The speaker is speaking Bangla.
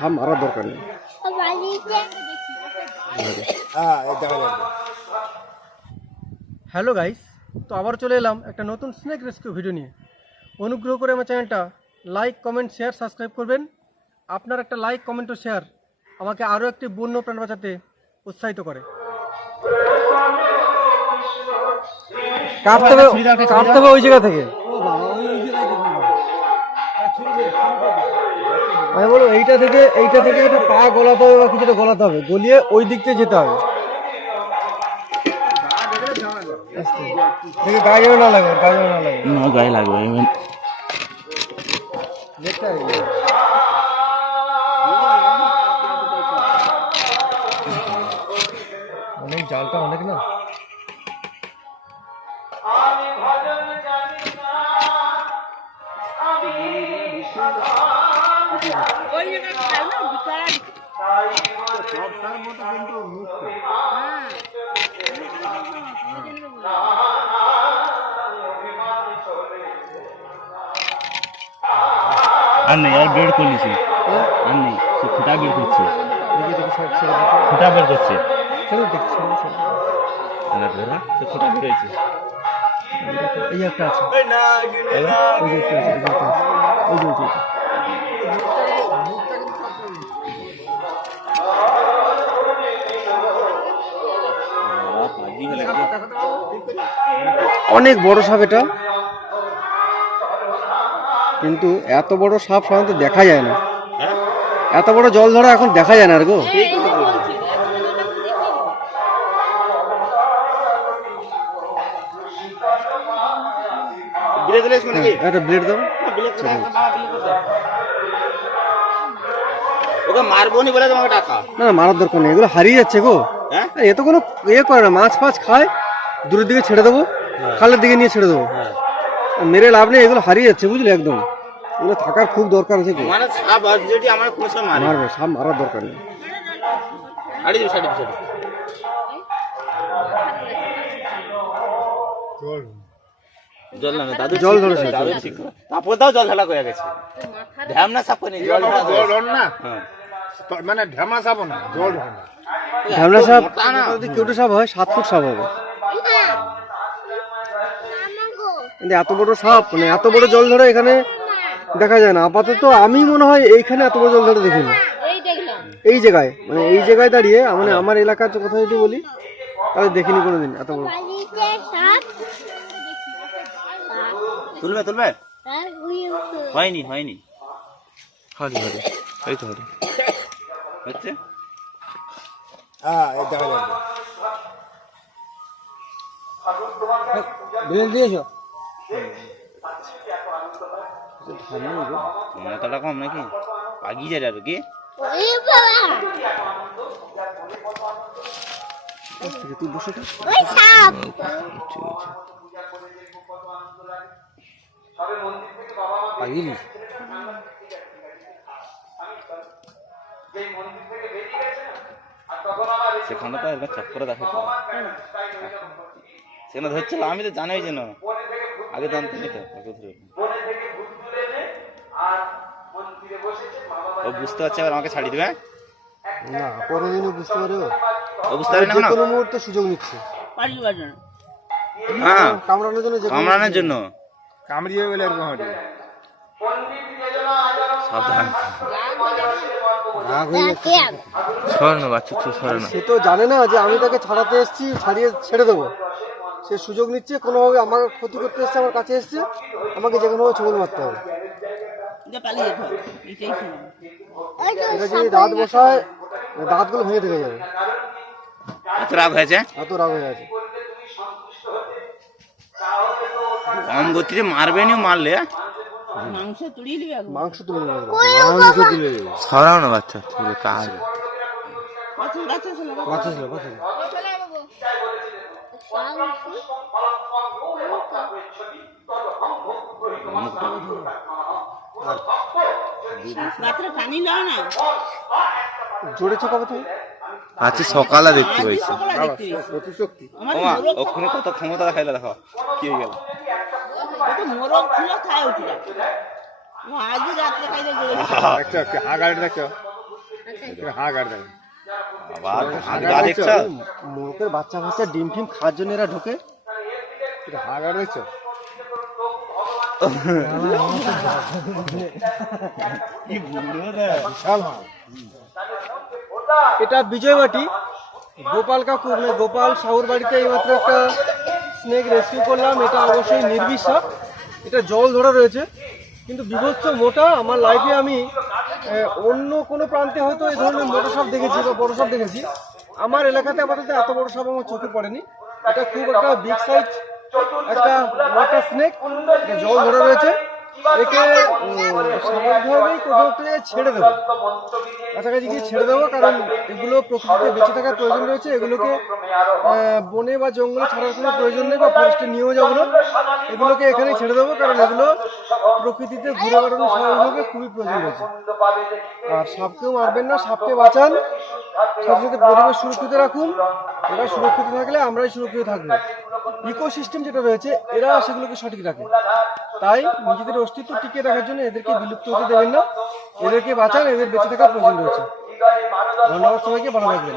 সাপ মারার দরকার নেই। হ্যাঁ হ্যালো গাইস তো আবার চলে এলাম একটা নতুন স্নেক রেস্কিউ ভিডিও নিয়ে। অনুগ্রহ করে আমার চ্যানেলটা লাইক কমেন্ট শেয়ার সাবস্ক্রাইব করবেন। আপনার একটা লাইক কমেন্ট ও শেয়ার আমাকে আরও একটি বন্য প্রাণ বাঁচাতে উৎসাহিত করে। কাটতে হবে কাটতে হবে ওই জায়গা থেকে। আমি বলব এইটা থেকে এইটা থেকে একটু পা গলাতে হবে বা কিছুটা গলাতে হবে। গলিয়ে ওই দিক থেকে যেতে হবে। না লাগে গায়ে যেন না লাগে। না গায়ে লাগবে অনেক জালটা অনেক না? আর নেই আর বের করলিছি আর নেই সে খুঁটা বের করছে খুঁটা বের করছে ছেড়ে দেখি ছেড়ে ছেড়ে না ধরা সে খুঁটা বের হয়েছে এই একটা আছে ওই যে একটা আছে এই যে একটা আছে ওই যে ওই যে অনেক বড় সাপ এটা। কিন্তু এত বড় সাপ সাধারণত দেখা যায় না। এত বড় জল ধরা এখন দেখা যায় না আর গো। কি? হ্যাঁ, একটা ব্লেড দাও। ওকে মারবো বলে তোমাকে টাকা না মারার দরকার নেই। এগুলো হারিয়ে যাচ্ছে গো। হ্যাঁ এ তো কোনো ইয়ে করে না মাছ ফাছ খায় দূরের দিকে ছেড়ে দেবো খালের দিকে নিয়ে ছেড়ে দেবো। মেরে লাভ নেই এগুলো হারিয়ে যাচ্ছে বুঝলি একদম। এগুলো থাকার খুব দরকার আছে মানে সাপ আর আমার কোনো সময় মারবে সাপ মারার দরকার নেই। জল। না দাদু জল ধরেছে, দাদু ঠিক তারপর দাও জল ঢালা করে গেছে। সাপ জল জল না। হ্যাঁ। মানে ঢেমা সাবো না জল ধর ঢ্যামলা সাপ। যদি কেউটে সাপ হয় সাত ফুট সাপ হবে। কিন্তু এত বড় সাপ মানে এত বড় জল ধরে এখানে দেখা যায় না। আপাতত আমি মনে হয় এইখানে এত বড় জল ধরে দেখিনি। এই এই জায়গায় মানে এই জায়গায় দাঁড়িয়ে মানে আমার এলাকার কথা যদি বলি তাহলে দেখিনি কোনোদিন এত বড়। তুলবে তুলবে? হয়নি হয়নি। হারি হারি এই তো হারি হচ্ছে? হ্যাঁ এই দেখা যাবে। বিলেন দিয়েছ? মাথাটা কম নাকি? পাগি যায় আর কি? তুই বসে থাক। ঠিক আছে পাগিলি সেখানে তো একবার চক্করে দেখে তো। সেখানে ধরছিল আমি তো জানাই যেন। আগে জানতাম তো ও বুঝতে পারছে এবার আমাকে ছাড়ি দেবে না কোনোদিনও বুঝতে পারে ও। বুঝতে পারে না কোনো মুহূর্তে সুযোগ নিচ্ছে। হ্যাঁ কামড়ানোর জন্য কামড়ানোর জন্য। কামড়িয়ে গেলে এরকম হবে। সাবধান। হয়ে। সরানো বাচ্চা সরানো সে তো জানে না যে আমি তাকে ছাড়াতে এসেছি ছাড়িয়ে ছেড়ে দেবো। সে সুযোগ নিচ্ছে কোনোভাবে আমার ক্ষতি করতে এসছে আমার কাছে এসছে আমাকে যে কোনোভাবে ছবল মারতে হবে। এটা যদি দাঁত বসায় দাঁতগুলো ভেঙে থেকে যাবে। এত রাগ হয়েছে? এত রাগ হয়ে আছে কম গতিতে মারবে নি মারলে? মাংস তুলে নেবে মাংস তুলে দেবে সরাও না বাচ্চা কাজ। বাচ্চা ছিল বাচ্চা ছিল জোরেছে কবে আজকে সকালে দেখতে পাইছি। ওখানে কত ক্ষমতা দেখাইলে দেখো কি হয়ে গেল? মোরগ ছিল খায় উঠিরা আজই রাত্রে খাইতে দেখছ দেখছ? এটা হাঁ গাড় দেবে আবার হাত গা বাচ্চা বাচ্চা ডিম ফিম খাওয়ার জন্য এরা ঢোকে? এটা হাঁ গাড় দেখছ? এটা বিজয়বাটি। গোপাল কাকু মানে গোপাল সাউর বাড়িতে এইমাত্র একটা স্নেক রেস্কিউ করলাম, এটা অবশ্যই নির্বিষ সাপ এটা জল ধরা রয়েছে। কিন্তু বিভৎস মোটা, আমার লাইফে আমি অন্য কোনো প্রান্তে হয়তো এই ধরনের মোটা সাপ দেখেছি বা বড় সাপ দেখেছি। আমার এলাকাতে আপাতত এত বড় সাপ আমার চোখে পড়েনি। এটা খুব একটা বিগ সাইজ একটা ওয়াটার স্নেক জল ধরা রয়েছে। ছেড়ে দেবো। কাছাকাছি গিয়ে ছেড়ে দেবো, কারণ এগুলো প্রকৃতিতে বেঁচে থাকার প্রয়োজন রয়েছে, এগুলোকে বনে বা জঙ্গলে ছাড়ার কোনো প্রয়োজন নেই বা ফরেস্টে নিয়েও যাব না। এগুলোকে এখানেই ছেড়ে দেবো, কারণ এগুলো প্রকৃতিতে ঘুরে বেড়ানো স্বাভাবিকভাবে খুবই প্রয়োজন রয়েছে। আর সাপকেও মারবেন না, সাপকে বাঁচান। সাথে সাথে পরিবেশ সুরক্ষিত রাখুন, এরা সুরক্ষিত থাকলে আমরাই সুরক্ষিত থাকব। ইকোসিস্টেম যেটা রয়েছে, এরা সেগুলোকে সঠিক রাখে। তাই নিজেদের অস্তিত্ব টিকিয়ে রাখার জন্য এদেরকে বিলুপ্ত হতে দেবেন না, এদেরকে বাঁচান, এদের বেঁচে থাকার প্রয়োজন রয়েছে। ধন্যবাদ সবাইকে, ভালো থাকবেন।